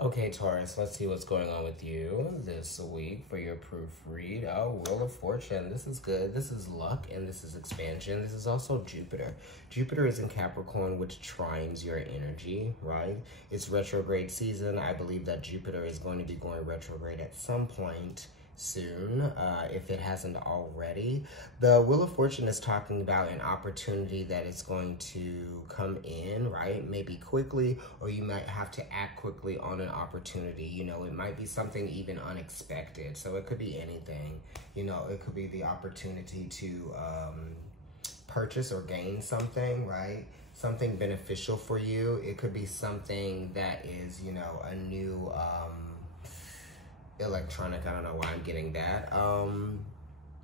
Okay, Taurus, let's see what's going on with you this week for your proofread. Oh, Wheel of Fortune. This is good. This is luck and this is expansion. This is also Jupiter. Jupiter is in Capricorn, which trines your energy, right? It's retrograde season. I believe that Jupiter is going to be going retrograde at some point soon, if it hasn't already. The Wheel of Fortune is talking about an opportunity that is going to come in, right? Maybe quickly, or you might have to act quickly on an opportunity. You know, it might be something even unexpected. So it could be anything. You know, it could be the opportunity to purchase or gain something, right? Something beneficial for you. It could be something that is, you know, a new electronic. I don't know why I'm getting that.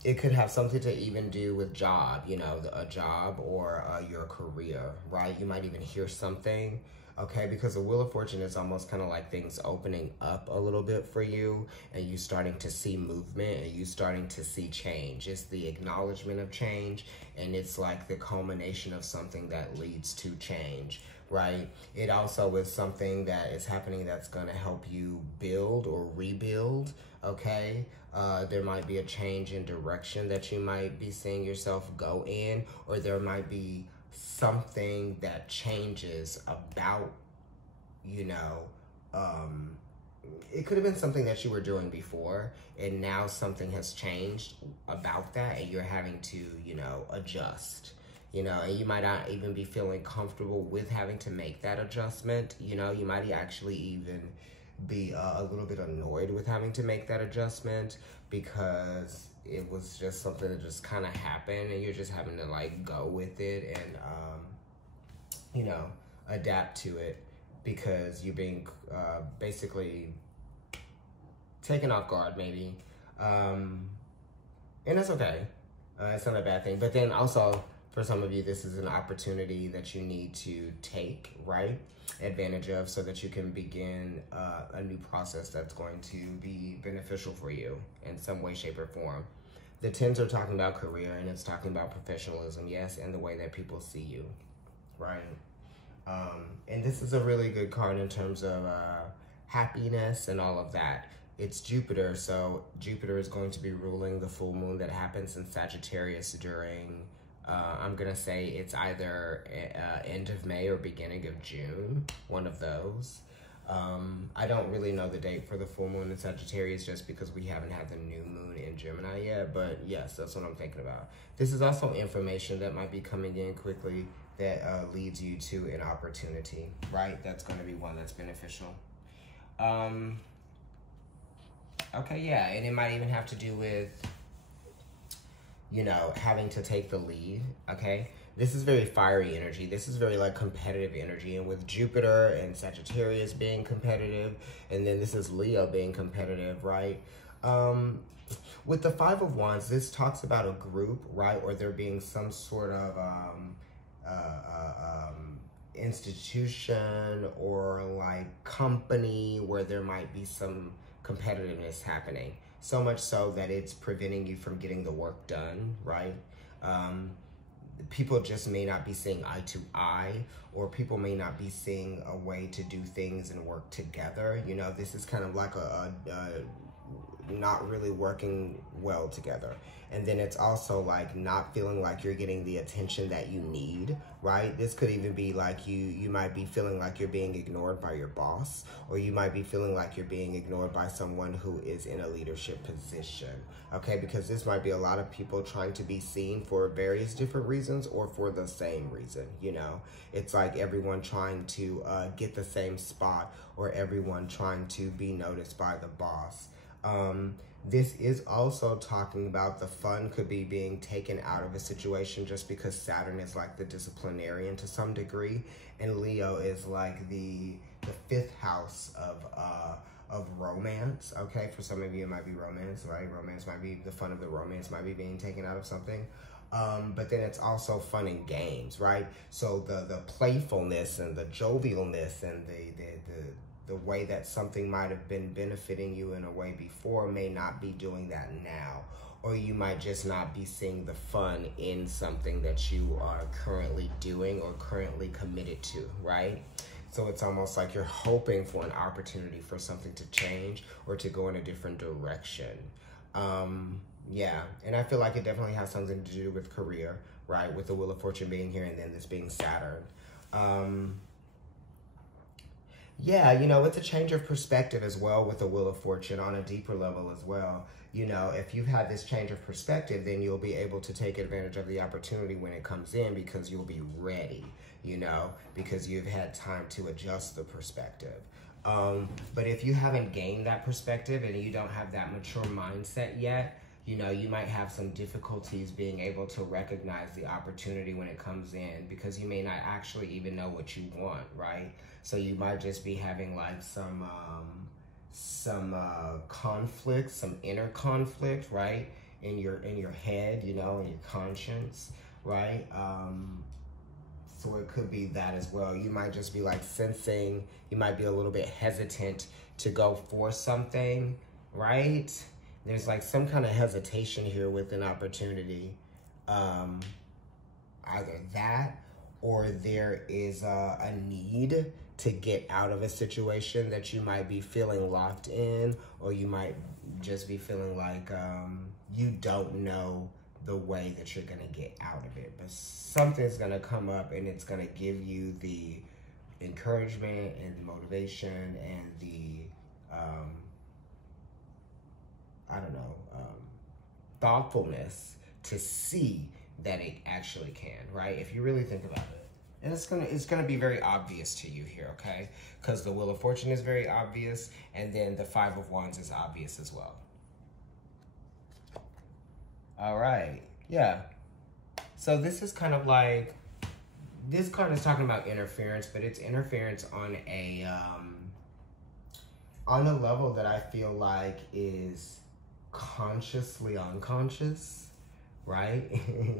It could have something to even do with job, you know, a job or your career, right? You might even hear something, okay? Because the Wheel of Fortune is almost kind of like things opening up a little bit for you and you starting to see movement and you starting to see change. It's the acknowledgement of change and it's like the culmination of something that leads to change, right? It also is something that is happening that's going to help you build or rebuild, okay? There might be a change in direction that you might be seeing yourself go in, or there might be something that changes about, you know, it could have been something that you were doing before and now something has changed about that and you're having to, you know, adjust. You know, and you might not even be feeling comfortable with having to make that adjustment. You know, you might actually even be a little bit annoyed with having to make that adjustment because it was just something that just kind of happened and you're just having to like go with it and, you know, adapt to it because you're being basically taken off guard maybe. And that's okay. It's not a bad thing. But then also, for some of you, this is an opportunity that you need to take, right, advantage of so that you can begin a new process that's going to be beneficial for you in some way, shape, or form. The 10s are talking about career and it's talking about professionalism, yes, and the way that people see you, right? And this is a really good card in terms of happiness and all of that. It's Jupiter, so Jupiter is going to be ruling the full moon that happens in Sagittarius during I'm gonna say it's either end of May or beginning of June, one of those. I don't really know the date for the full moon in Sagittarius just because we haven't had the new moon in Gemini yet, but yes, that's what I'm thinking about. This is also information that might be coming in quickly that leads you to an opportunity, right? That's gonna be one that's beneficial. Okay, yeah, and it might even have to do with, you know, having to take the lead, okay? This is very fiery energy. This is very, like, competitive energy. And with Jupiter and Sagittarius being competitive, and then this is Leo being competitive, right? With the Five of Wands, this talks about a group, right? Or there being some sort of institution or, like, company where there might be some competitiveness happening. So much so that it's preventing you from getting the work done, right? People just may not be seeing eye to eye, or people may not be seeing a way to do things and work together. You know, this is kind of like a not really working well together. And then it's also like not feeling like you're getting the attention that you need, right? This could even be like you might be feeling like you're being ignored by your boss, or you might be feeling like you're being ignored by someone who is in a leadership position, okay? Because this might be a lot of people trying to be seen for various different reasons or for the same reason, you know? It's like everyone trying to get the same spot or everyone trying to be noticed by the boss. This is also talking about the fun could be being taken out of a situation just because Saturn is like the disciplinarian to some degree, and Leo is like the fifth house of romance. Okay, for some of you it might be romance, right? Romance might be the fun of the romance might be being taken out of something. But then it's also fun and games, right? So the playfulness and the jovialness and the way that something might have been benefiting you in a way before may not be doing that now. Or you might just not be seeing the fun in something that you are currently doing or currently committed to, right? So it's almost like you're hoping for an opportunity for something to change or to go in a different direction. Yeah, and I feel like it definitely has something to do with career, right? With the Wheel of Fortune being here and then this being Saturn. Yeah, you know, it's a change of perspective as well with the Wheel of Fortune on a deeper level as well. You know, if you've had this change of perspective, then you'll be able to take advantage of the opportunity when it comes in because you'll be ready, you know, because you've had time to adjust the perspective. But if you haven't gained that perspective and you don't have that mature mindset yet, you know, you might have some difficulties being able to recognize the opportunity when it comes in because you may not actually even know what you want, right? So you might just be having like some conflict, some inner conflict, right? In your head, you know, in your conscience, right? So it could be that as well. You might just be like sensing, you might be a little bit hesitant to go for something, right? There's like some kind of hesitation here with an opportunity. Either that or there is a need to get out of a situation that you might be feeling locked in, or you might just be feeling like you don't know the way that you're gonna get out of it. But something's gonna come up and it's gonna give you the encouragement and the motivation and the thoughtfulness to see that it actually can, right? If you really think about it. And it's gonna be very obvious to you here, okay? Because the Wheel of Fortune is very obvious, and then the Five of Wands is obvious as well. All right, yeah. So this is kind of like, this card is talking about interference, but it's interference on a level that I feel like is consciously unconscious, right?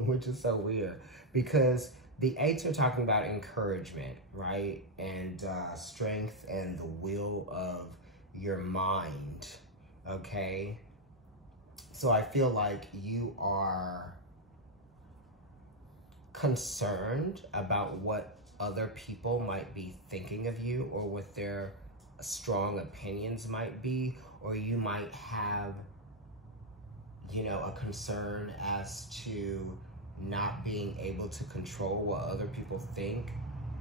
Which is so weird because the eights are talking about encouragement, right? And strength and the will of your mind, okay? So I feel like you are concerned about what other people might be thinking of you or what their strong opinions might be, or you might have, you know, a concern as to not being able to control what other people think,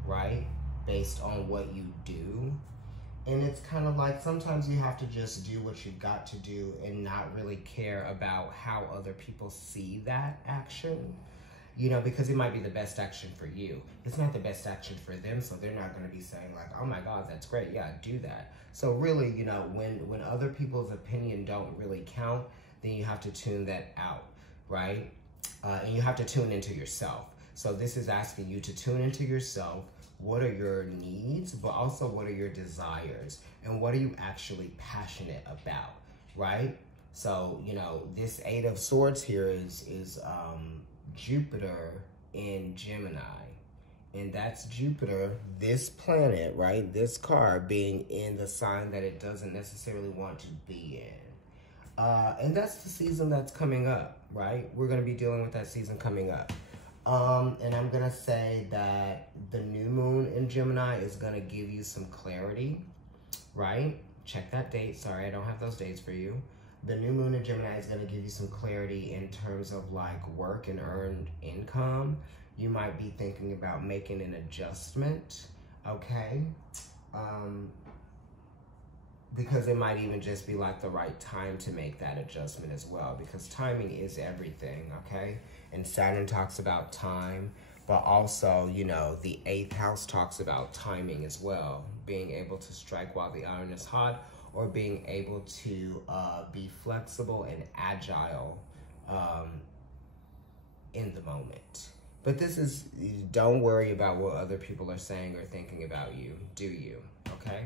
right? Based on what you do. And it's kind of like sometimes you have to just do what you've got to do and not really care about how other people see that action, you know, because it might be the best action for you. It's not the best action for them, so they're not going to be saying like, oh my God, that's great, yeah, do that. So really, you know, when other people's opinion don't really count, then you have to tune that out, right? And you have to tune into yourself. So this is asking you to tune into yourself. What are your needs, but also what are your desires? And what are you actually passionate about, right? So, you know, this Eight of Swords here is Jupiter in Gemini. And that's Jupiter, this planet, right? This card being in the sign that it doesn't necessarily want to be in. And that's the season that's coming up, right? We're going to be dealing with that season coming up. And I'm going to say that the new moon in Gemini is going to give you some clarity, right? Check that date. Sorry, I don't have those dates for you. The new moon in Gemini is going to give you some clarity in terms of like work and earned income. You might be thinking about making an adjustment, okay? Because it might even just be like the right time to make that adjustment as well, because timing is everything, okay? And Saturn talks about time, but also, you know, the 8th house talks about timing as well, being able to strike while the iron is hot, or being able to be flexible and agile in the moment. But this is, don't worry about what other people are saying or thinking about you. Do you, okay?